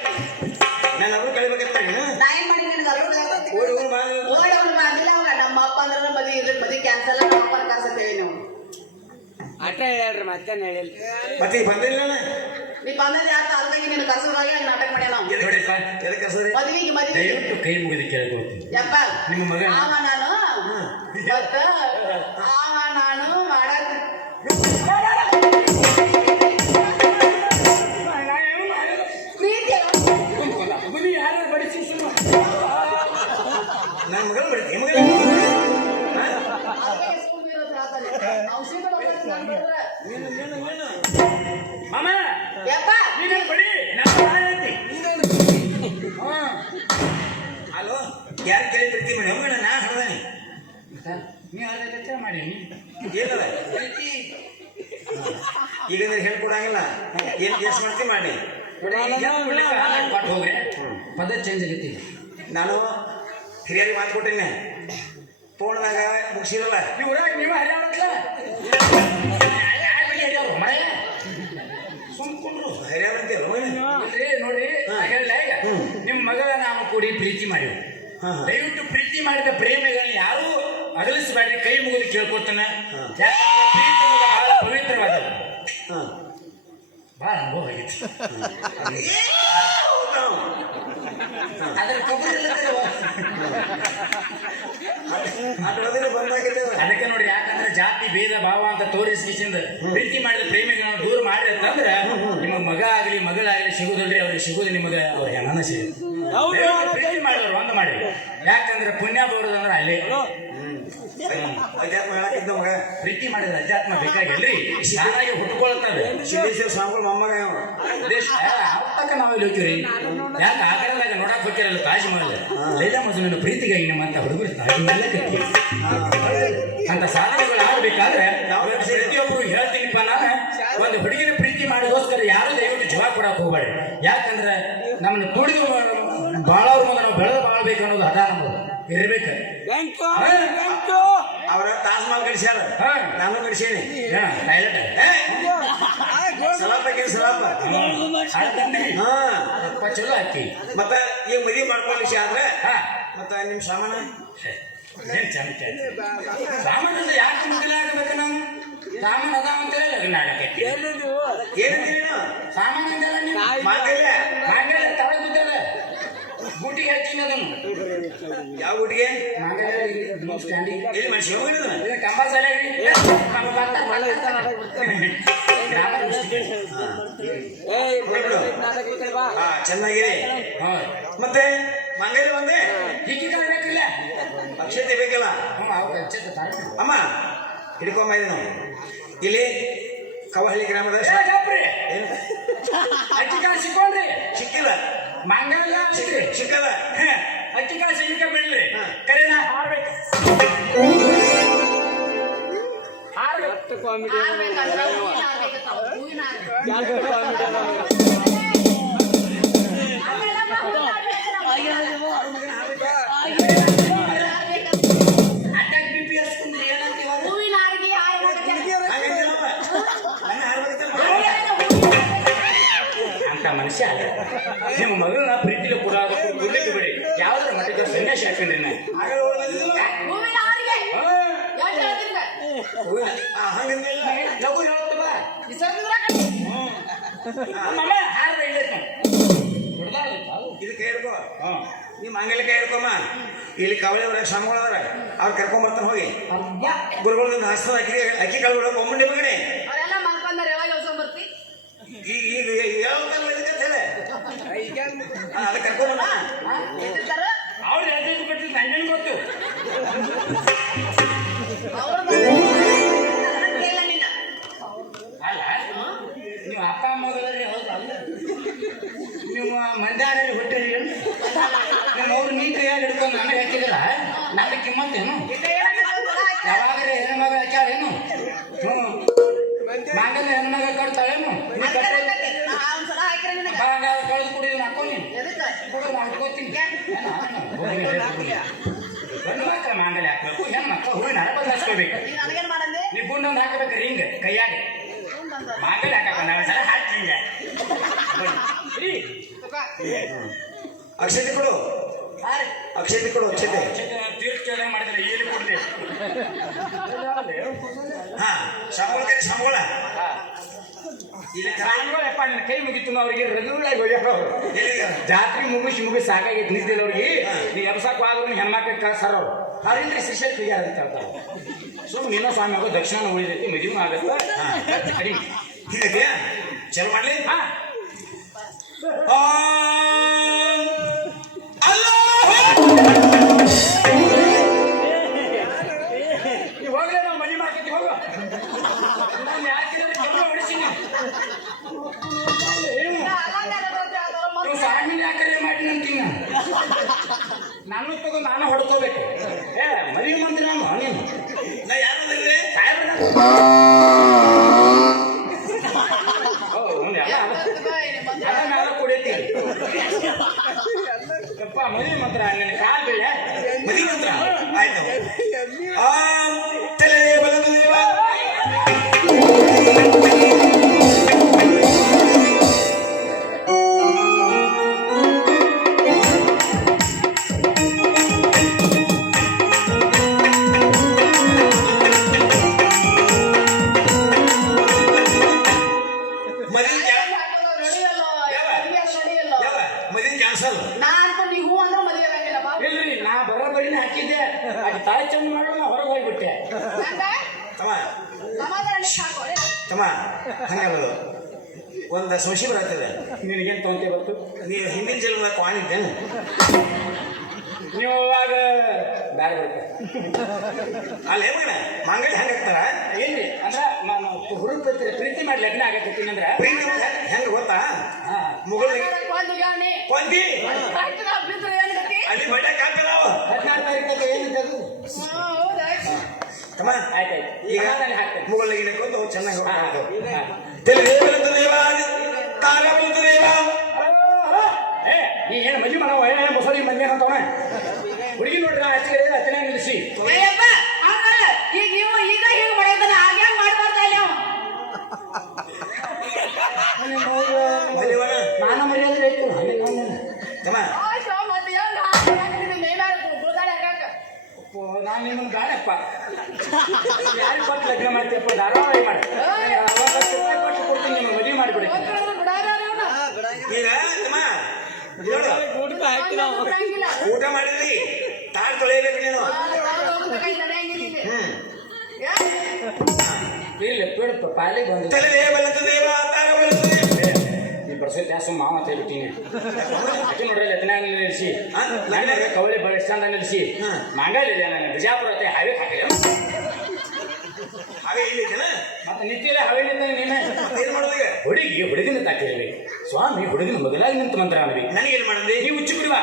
ನಾನು ಅವ್ರು ಕಳಿಬೇಕಂತ ನಾ ಏನ್ ಮಾಡಿ ಮಾಡಿಲ್ಲ ಅವಾಗ ನಮ್ಮ ಅಪ್ಪ ಅಂದ್ರೆ ಮದಿ ಕ್ಯಾನ್ಸಲ್ ನಮ್ಮ ಅಪ್ಪನ ಕರ್ಸಂತ ಹೇಳಿ ನೀವು ಅಟ್ಟ ಹೇಳ್ರಿ ಮತ್ತೇನು ಹೇಳಿಲ್ಲ ಮತ್ತೆ ಈಗ ಬಂದಿಲ್ಲ ನೀ ಬಂದದ್ದು ಯಾಕೆ ಅರ್ಧಾಗಿ ನೀನು ಕರ್ಸೋದಾಗ ನಾಟಕ ಮಾಡ್ಯ ನಾವು ಮದುವೆಗೆ ದಯವಿಟ್ಟು ಕೈ ಮುಗಿದು ಕೇಳ್ಕೊಳ್ತೀನಿ ಯಪ್ಪ ನಿಮ್ಮ ಮಗ ಆವ ನಾನು ಮತ್ತ ಆವ ನಾನು ಮಾಡಕ್ ಪ್ರೀತಿ ಯಾರು ಬಡಿಸಿ ನನ್ನ ಮಗಳು ಬಡ್ತಿ ಮಾಮ ಯಪ್ಪ ನೀನು ಬಡಿ ಅಲೋ ಯಾರು ಕೇಳಿ ಪ್ರೀತಿ ಮಾಡಿ ಹೋಗೋಣ ನಾ ಹಡ್ದಾನೆ ನೀ ಅರ್ಧ ಮಾಡಿ ಏನದ ಈಗಂದ್ರೆ ಹೇಳ್ಕೊಡಂಗಿಲ್ಲ ಏನು ಎಷ್ಟು ಮಾಡ್ತೀವಿ ಮಾಡಿ ಕೊಟ್ಟು ಹೋಗ್ರಿ ಪದ ಚೇಂಜ್ ಆಗೈತಿ ನಾನು ಹಿರಿಯರಿಗೆ ಮಾತು ಕೊಟ್ಟೇನೆ ಫೋನ್ದಾಗ ಮುಗಿಸಿರಲ್ಲ ನೀವು ನೀವು ಹರಿಯಾಡತ್ಲ ಸುಮ್ಕೊಂಡ್ರು ಹಿರಿಯರ್ ಅಂತೀರ ನೋಡ್ರಿ ಹೇಳ ನಿಮ್ಮ ಮಗ ನಾವು ಕೂಡಿ ಪ್ರೀತಿ ಮಾಡಿವಿ ದಯವಿಟ್ಟು ಪ್ರೀತಿ ಮಾಡಿದ ಪ್ರೇಮಿಗಳನ್ನ ಯಾರೂ ಅಗಲಿಸಬೇಡ್ರಿ ಕೈ ಮುಗಿದು ಕೇಳ್ಕೊತಾನೆ ಯಾಕಂದ್ರೆ ಪ್ರೀತಿ ಬಹಳ ಪವಿತ್ರವಾದದ್ದು ಬಹಳ ಅನುಭವ ಆಗೈತಿ ಅದ್ರ ಅದಕ್ಕೆ ನೋಡಿ ಯಾಕಂದ್ರೆ ಜಾತಿ ಭೇದ ಭಾವ ಅಂತ ತೋರಿಸಿಂದ ಪ್ರೀತಿ ಮಾಡಿದ ಪ್ರೇಮಿಗಳನ್ನ ದೂರ ಮಾಡಿ ಅಂತಂದ್ರೆ ನಿಮಗ್ ಮಗ ಆಗ್ಲಿ ಮಗಳಾಗ್ಲಿ ಸಿಗುದಿಲ್ರಿ ಅವ್ರಿಗೆ ಸಿಗುದು ನಿಮಗೆ ಅವ್ರಿಗೆ ಅನ್ನ ಸಿಗುದು ಪ್ರೀತಿ ಮಾಡಿದ್ರು ಒಂದು ಮಾಡಿ ಯಾಕಂದ್ರೆ ಪುಣ್ಯ ಬರೋದಂದ್ರೆ ಅಲ್ಲೇ ಅಧ್ಯಾತ್ಮ ಹೇಳಕ್ಕಿದ್ದ ಮಗ ಪ್ರೀತಿ ಮಾಡಿದ್ರೆ ಅಧ್ಯಾತ್ಮ ಬೇಕಾಗಿಲ್ರಿ ಶಾಲಾಗಿ ಹುಟ್ಕೊಳ್ತಾರೆ ಸಿದ್ದೇಶ್ವರ ಸ್ವಾಮಿಗಳು ಮೊಮ್ಮಗ ಅವತ್ತಕ್ಕ ನಾವೆಲ್ಲಿ ಹೋಗ್ತೀವ್ರಿ ಯಾಕೆ ಆಗರದಾಗ ನೋಡಕ್ ಹೋಗ್ತಿರಲ್ಲ ತಾಜ್ ಮಹಲ್ ಲೈಲಾ ಮಜ್ನೂನ ಪ್ರೀತಿಗಾಗಿ ನಮ್ಮಂತ ಹುಡುಗರು ತಾಜ್ ಮಹಲ್ ಕಟ್ಟಿ ಅಂತ ಸಾಧನೆಗಳು ಆಗಬೇಕಾದ್ರೆ ಪ್ರತಿಯೊಬ್ಬರು ಹೇಳ್ತೀನಿಪ್ಪ ನಾನು ಒಂದು ಹುಡುಗಿನ ಪ್ರೀತಿ ಮಾಡೋದೋಸ್ಕರ ಯಾರು ದಯವಿಟ್ಟು ಜವಾಬ್ ಕೊಡಕ್ ಹೋಗ್ಬೇಡಿ ಯಾಕಂದ್ರೆ ನಮ್ಮನ್ನ ತುಡಿದು ಬಾಳವ್ರ ಮುಂದೆ ನಾವು ಬೆಳೆದು ಬಾಳ್ಬೇಕು ಅನ್ನೋದು ಅದ ನಮ್ದು ಇರ್ಬೇಕು ಅವ್ರ ತಾಜ್ ಮಹಲ್ ಕಡಿಸ್ಯಾರ ನಾನು ಕಡಿಸೇನಿ ಚಲೋ ಹಾಕಿ ಮತ್ತ ಈಗ ಮದುವೆ ಮಾಡ್ಕೊಳ್ಳೋ ವಿಷಯ ಆದ್ರೆ ಮತ್ತ ನಿಮ್ ಸಾಮಾನ ಸಾಮಾನು ಯಾಕೆ ಮದುವೆ ಆಗಬೇಕು ನಾವು ಸಾಮಾನು ಅದಾವ ಅಂತ ಹೇಳಿ ನಾಟಕ ಏನಂತೀರಿ ಸಾಮಾನು ಮಾಂಗಲ್ಯ ತಳ ಬಿದ್ದದ ಬೂಟಿಗೆ ಹಚ್ಚಿನ ಅದನ್ನು ಯಾವ ಊಟಿಗೆ ಸ್ಟ್ಯಾಂಡಿಂಗ್ ಎಲ್ಲಿ ಮನುಷ್ಯ ಹೋಗಿರೋದು ಕಂಬ ಸರಿಯಾಗಿ ಚೆನ್ನಾಗಿದೆ ಮತ್ತೆ ಮಂಗೈಲಿ ಒಂದೇ ಹೀಗೆ ಬೇಕಿಲ್ಲ ಅಕ್ಷತೆ ಬೇಕಲ್ಲ ಅಮ್ಮ ಹಿಡ್ಕೊಂಬ ಇದನ್ನು ಇಲ್ಲಿ ಕವಹಳ್ಳಿ ಗ್ರಾಮದ ಅಕ್ಕಿಕಾಳು ಸಿಕ್ಕೊಂಡ್ರಿ ಸಿಕ್ಕಿಲ್ಲ ಮಂಗಲ ಸಿಕ್ಕದ ಅಕ್ಕಿಕಾಳು ಸಿಕ್ಕ ಬಿಡ್ರಿ ಕರೆನ ಹಾರ್ಬೇಕು ಅಂತ ಮನುಷ್ಯ ನಿಮ್ಮ ಮಗಳನ್ನ ಪ್ರೀತಿಲಿ ಕೊಡ್ಲಿಕ್ಕೆ ಬಿಡಿ ಯಾವ್ದಾರ ಮಟ್ಟಿಗೆ ಸನ್ಯಾಸ ಹಾಕೊಂಡ್ರಿ ಇದು ಕೈ ಹಿಡ್ಕೋ ನೀವು ಮಂಗಲ ಕೈ ಹಿಡ್ಕೊಮ್ಮ ಇಲ್ಲಿ ಕವಳೆ ಅವ್ರ ಶ್ರಮಗಳು ಅದಾರ ಅವ್ರು ಕರ್ಕೊಂಡ್ ಬರ್ತಾನೆ ಹೋಗಿ ಗುರುಗಳನ್ನ ಹಸ್ತದ ಅಕ್ಕಿ ಕಳ್ಬಿಡೋ ಒಮ್ಮೆ ಮಗನೇ ಈಗ ಯಾವ್ದಲ್ಲ ಇದಕ್ಕೆ ಅದಕ್ಕೆ ಕರ್ಕೊಂಡ ಅವ್ರು ಯಾವ್ದು ಬಿಟ್ಟು ನಂಗೇನು ಗೊತ್ತು ಅಲ್ಲ ನೀವು ಅಪ್ಪ ಮಗಳಲ್ಲಿ ಹೌದಲ್ಲ ನೀವು ಮಂಡ್ಯದಲ್ಲಿ ಹುಟ್ಟಿರಿ ನಿಮ್ಮ ಅವ್ರು ನೀ ಕೈಯಾಗಿ ಹಿಡ್ಕೊಂಡು ನನಗೆ ಹಚ್ಚಿದಿಲ್ಲ ನನ್ನ ಕಿಮ್ಮತ್ತೇನು ಯಾವಾಗ್ರೆ ಹೆಣ್ಮಗ ಹಚ್ಚಾಳೇನು ಮಾಂಗಲ್ಯ ಹೆಣ್ಮಗ ಕಟ್ತಾಳೇನು ಕಳೆದು ಕುಡಿದು ಹಾಕೋನಿ ಕುಡಿದು ಮಾಡ್ಕೋತೀನಿ ಗಂಡು ಮಕ್ಕಳ ಮಾಂಗಲ್ಯ ಹಾಕ್ಬೇಕು ಹೆಣ್ಣು ಮಕ್ಕಳು ಹೂವಿನ ಹರ ಬದಲಾಯಿಸ್ಕೋಬೇಕು ನೀವು ಗುಂಡೊಂದು ಹಾಕಬೇಕ್ರಿ ಹಿಂಗೆ ಕೈಯಾಗೆ ಮಾಂಗಲ್ಯ ಹಾಕಪ್ಪ ನಾನು ಸಲ ಹಾಕ್ತಿಂಗೆ ಅಕ್ಷತೆ ಕೊಡು, ಅಕ್ಷತೆ ಕೊಡು, ಅಕ್ಷತೆ. ತೀರ್ಥ ಮಾಡಿದ್ರೆ ಏನು ಕೊಡ್ಲಿ? ಹಾ, ಸಂಬಳ ಸಂಬಳ. ಯಪ್ಪ ನನ್ನ ಕೈ ಮುಗಿತು ಅವ್ರಿಗೆ ರಘುವಾಗಿ ಹೋಗ್ಯಾರ. ಜಾತ್ರೆ ಮುಗಿಸಿ ಸಾಕಾಗೈತಿ ನಿಂತಿಲ್ಲ ಅವ್ರಿಗೆ. ನೀ ಎಬ್ಸಾಕ್ ಆದ್ರೂ ಹೆಣ್ಮಕ್ಳು ಕಳ್ಸಾರ ಅವ್ರು. ಅವ್ರಿಂದ ಶಿಷ್ಯ ತೆಗ್ಯಾರ ಅಂತ ಹೇಳ್ತಾರೆ. ಸುಮ್ಮನೆ ಇನ್ನೂ ಸ್ವಾಮಿ ಆಗೋ ದಕ್ಷಿಣ ಉಳಿದೈತಿ, ಮದುವೆ ಆಗತ್ತೆ ಕಡಿಮೆ. ಹೀಗಾಗ್ಯಾ? ಚಲೋ ಮಾಡ್ಲಿ. ನೀವು ಹೋಗ್ಲೇ ನಾವು ಮದುವೆ ಮಾಡ್ಕೊತೀವಿ ಹೋಗೋ. ನಾನು ಯಾಕೆ ಹೊಡಿಸಿನಿ ಸಾಮಿನ ಯಾಕರೆ ಮಾಡಿ ನಂತೀನಿ ನಾನು ತಗೋ ನಾನು ಹೊಡ್ಕೋಬೇಕು. ಮದುವೆ ಮಂತ್ರಿ ನಾನು ನೀನು ನಾ ಯಾರು ಸಾಹೇಬ್ರ ಎಲ್ಲ ಕುಡಿತೀವಿ. ಯಪ್ಪ ಮದುವೆ ಮಂತ್ರ ನಿನ್ನ ಕಾಲ್ ಬೇಡ ಮದುವೆ ಮಂತ್ರ ಆಯ್ತು. ತಲೆ ಬಲದು ದೇವ ಇಲ್ರಿ ನಾ ಬರೋಬರಿನ ಹಾಕಿದ್ದೆ. ಅದು ತಾಯಿ ಚಂದ ಮಾಡೋ ನಾ ಹೊರಗೆ ಹೋಗ್ಬಿಟ್ಟೆ. ತಮ್ಮ ಹಂಗಲ್ಲ, ಒಂದು ಸಂಶಯ ಬರ್ತದೆ. ನಿನಗೇನು ತೊಂತೆ ಬಂತು? ನೀವು ಹಿಂದಿನ ಜನ್ಮದಾಗ ಕಾಣಿದ್ದೇನು? ನೀವು ಅವಾಗ ಬ್ಯಾರೆ ಬರುತ್ತೆ ಅಲ್ಲಿ ಮಗನ ಮಂಗಡಿ ಹೆಂಗೆ ಆಗ್ತಾರ? ಏನ್ರಿ ಅಂದ್ರೆ ನಾನು ಹುಡುಗ ಪ್ರೀತಿ ಮಾಡಿ ಲಗ್ನ ಆಗತ್ತೀನಿ ಅಂದ್ರೆ ಹೆಂಗೆ ಗೊತ್ತಾ? ಮುಗಳ ಕೊಂದಿ ಅಲ್ಲಿ ಬಡ್ಡೆ ಕಾಪಿದಾವ 16 ತಾರೀಕು ಏನಿದೆ ಅದು ತಮ್ಮ. ಆಯ್ತಾಯ್ತು ಈಗ ಹಾಕ್ತೇನೆ. ಮುಗಳಿಗಿನ ಕೊಂದು ಚೆನ್ನಾಗಿ ತಿಳಿದು ದೇವ ತಾರ ಬಲದು ದೇವ. ನೀ ಏನು ಮದುವೆ ಮಾಡೋ ಏನು ಬಸವಳಿ ಮಂದಿ ಅಂತವನ ಹುಡುಗಿ ನೋಡ್ರಿ ನಾ ಹಚ್ಚಿಗೆ ಹತ್ತನೇ ನಿಲ್ಲಿಸಿ ಈಗ ನೀವು ಈಗ ಹಿಂಗ್ ಮಾಡಿದ್ರೆ ಆಗ್ಯಾಂಗ ಮಾಡ್ಬಾರ್ದ ನಾನು ಮರ್ಯಾದ್ರೆ ಆಯ್ತು ತಮ್ಮ. ನಾನು ನಿಮ್ಮನ್ನು ಗಾಡಪ್ಪ ಯಾರು ಕೊಟ್ಟು ಲಗ್ನ ಮಾಡ್ತೀಯಪ್ಪ ಧಾರಾವಾಹಿ ಮಾಡಿ ಕೊಟ್ಟು ಕೊಡ್ತೀನಿ ನಿಮಗೆ ಮದುವೆ ಮಾಡಿಬಿಡಿ. ಈಗ ತಮ್ಮ ಊಟ ಮಾಡಿದ್ರಿ ತಾಳು ತೊಳೆಯಬೇಕು ನೀನು. ಇಲ್ಲ ಬೇಡಪ್ಪ ಪಾಲೆ ಬಂದು ತಲೆ ಬಲದು ದೇವ ತಾರ ಬಲದು ದೇವ. ಈ ಬರ್ಸೋ ಜಾಸ್ತಿ ಮಾವ ಅಂತ ಹೇಳ್ಬಿಟ್ಟಿನಿ. ಅಕ್ಕಿ ನೋಡ್ರಿ ಎತ್ತನಾಗ ನಿಲ್ಲಿಸಿ ನನಗೆ ಕವಳಿ ಬಸ್ ಸ್ಟ್ಯಾಂಡ್ ನಿಲ್ಲಿಸಿ ಮಂಗಲಿಲ್ಲ ನಾನು ಬಿಜಾಪುರ ಹಾವಿ ಹಾಕಿಲ್ಲ ಹಾಗೆ ಇಲ್ಲಿದ್ದೇನ ಮತ್ತೆ ನಿತ್ಯ ಹಾವೇಲಿಂದ ನೀನೆ ಏನ್ ಮಾಡೋದೀಗ? ಹುಡುಗಿನ ತಾಕಿರ್ಬೇಕು ಸ್ವಾಮಿ ಹುಡುಗಿನ ಮೊದಲಾಗಿ ನಿಂತ ಮಂತ್ರ ಅನ್ಬೇಕು. ನನಗೇನ್ ಮಾಡಿದ್ರಿ? ನೀವು ಹುಚ್ಚು ಬಿಡುವ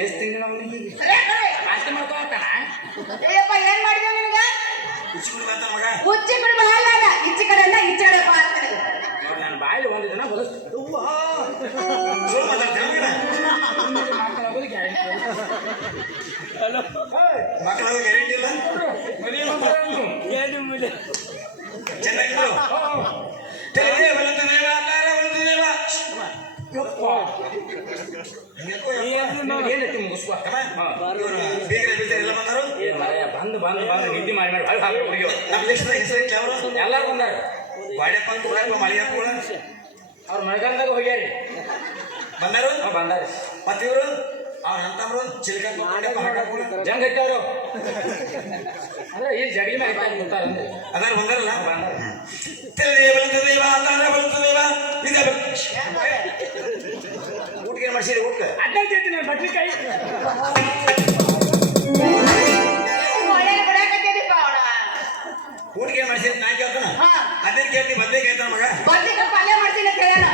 ಎಷ್ಟು ತಿಂಗಳು ಅವನಿಗೆ ನಾಷ್ಟ ಮಾಡ್ಕೊಳ್ತಾನ ಏನ್ ಮಾಡಿದ ನಿನಗೆ ಹುಚ್ಚಿ ಬಿಡ್ಬಾರ್ದ ಮಗ? ಹುಚ್ಚಿ ಬಿಡ್ಬಾರ್ದ ಈಚೆ ಕಡೆ ಅಲ್ಲ ಈಚೆ ಕಡೆ ಬರ್ತಾರೆ. ನೋಡಿ ನಾನು ಬಾಯಲ್ಲಿ ಒಂದು ದಿನ ಬದುಕ್ತೀನಿ. ಸುಳ್ಳು ಮಾತಾಡ್ತೀಯ ಮಗನ? ಮಕ್ಕಳಾಗೋದು ಗ್ಯಾರಂಟಿ. ಮಕ್ಕಳಾಗ ಗ್ಯಾರಂಟಿ ಇಲ್ಲ. ಚೆನ್ನಾಗಿದ್ರು ತಲೆ ಬಲದು ದೇವ ತಾರ ಬಲದು ದೇವ. ಏನೈತಿ ಮುಗಿಸ್ಕೊ ಬೇಗ ಎಲ್ಲ ಬಂದರು. ಬಂದು ಬಂದು ಬಂದು ನಿದ್ದೆ ಮಾಡಿ ಮಾಡಿ ಹೊಳಗೆ ಹಾಕಿ ಹುಡುಗಿ ನಮ್ಮ ದೇಶದ ಹೆಸರು ಅವರು ಎಲ್ಲರೂ ಬಂದಾರ. ಬಾಡ್ಯಪ್ಪ ಅಂತ ಮಳೆ ಹಾಕೋಣ ಅವ್ರು ಮಳೆಗಾಲದಾಗ ಹೋಗ್ಯಾರಿ ಬಂದರು. ಬಂದಾರ ಮತ್ತೆ ಇವರು ಅವ್ರ ಅಂತವ್ರು ಚಿಲ್ಕ ಹಾಕೋಣ ಜಂಗ್ ಹತ್ತವ್ರು ಅಂದ್ರೆ ಈ ಜಗಲಿ ಮೇಲೆ ಕೂತಾರ ಅದಾರ ಬಂದಾರಲ್ಲ. ಬಂದಾರ ತಲೆ ಬಲದು ದೇವ ತಾರ ಬಲದು ದೇವ. ಊಟಕ್ಕೆ ಏನು ಮಾಡಿಸಿರಿ? ಊಟ ಅಡ್ಡಾಡ್ತೈತಿ ನಾನು ಬದ್ನಿಕಾಯಿ ಊಟಕ್ಕೆ ಏನು ಮಾಡಿಸಿರಿ? ನಾ ಕೇಳ್ತಾನ ಅದೇ ಕೇಳ್ತಿ ಬದ್ನೆ ಕೇಳ್ತಾನ ಮಗ. ಪಲ್ಯ ಮಾಡ್ತೀನಿ ಅಂತ ಹೇಳ